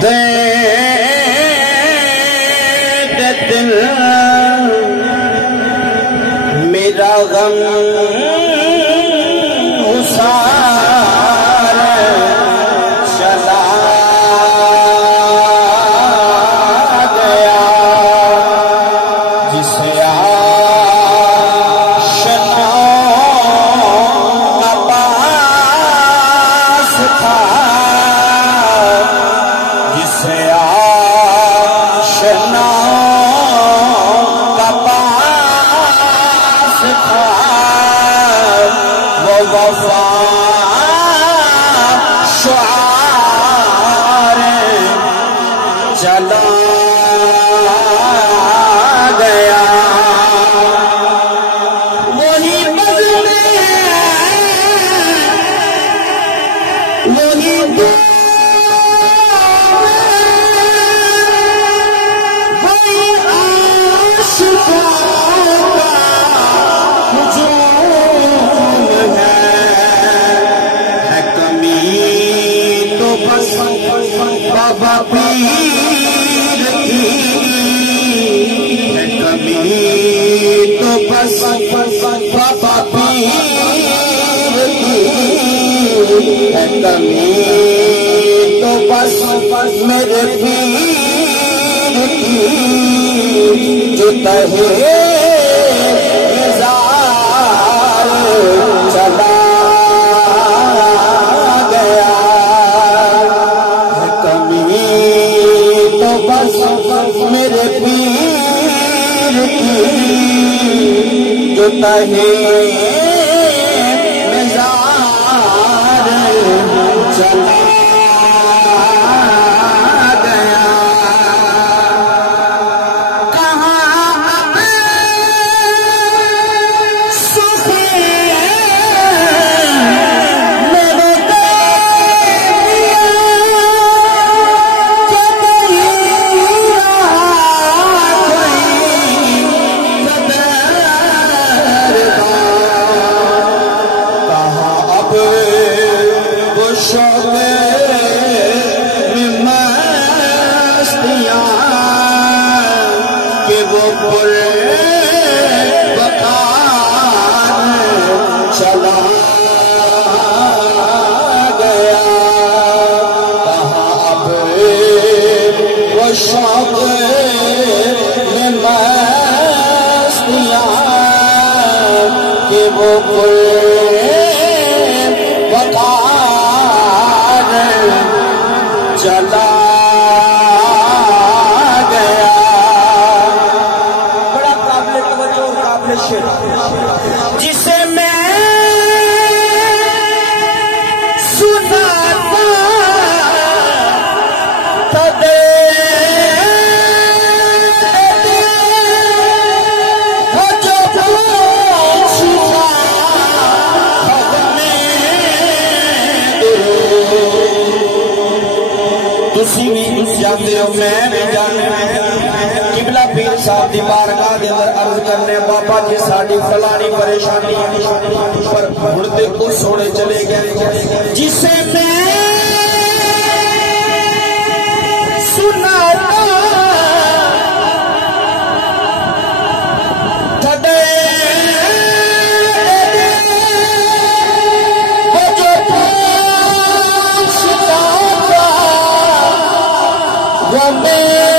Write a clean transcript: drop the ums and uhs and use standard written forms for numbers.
دل میرا غم حسار چلا گیا جسے آشناؤں کا پاس تھا جسے آشناؤں کا پاس تھا وہ وفا شعار چلا گیا وہی بدلے وہی وہی عاشقوں کا ہجوم ہے کمی تو بس بابا پیر کی ہے کمی تو بس بابا پیر کی ہے کمی تو بس میرے پیر کی جو تہے نظار چلا گیا ہے کمی تو بس میرے پیر کی جو تہے نظار چلا کہ وہ پر بکار چلا گیا کہاں اب وہ شوق میں مستیاں کہ وہ پر بکار چلا جسے میں سناتا تھا وہ جو پوچھتا تسی بھی جانتے ہو میں بھی جانتے قبلہ پیر صاحب دی بارگاہ دے اندر عرض کرنے بابا جی ساڑی فلانی پریشانی پر مڑتے کو سوڑے چلے گئے جسے میں سناتا تھا وہ جو پوچھتا تھا وہ میں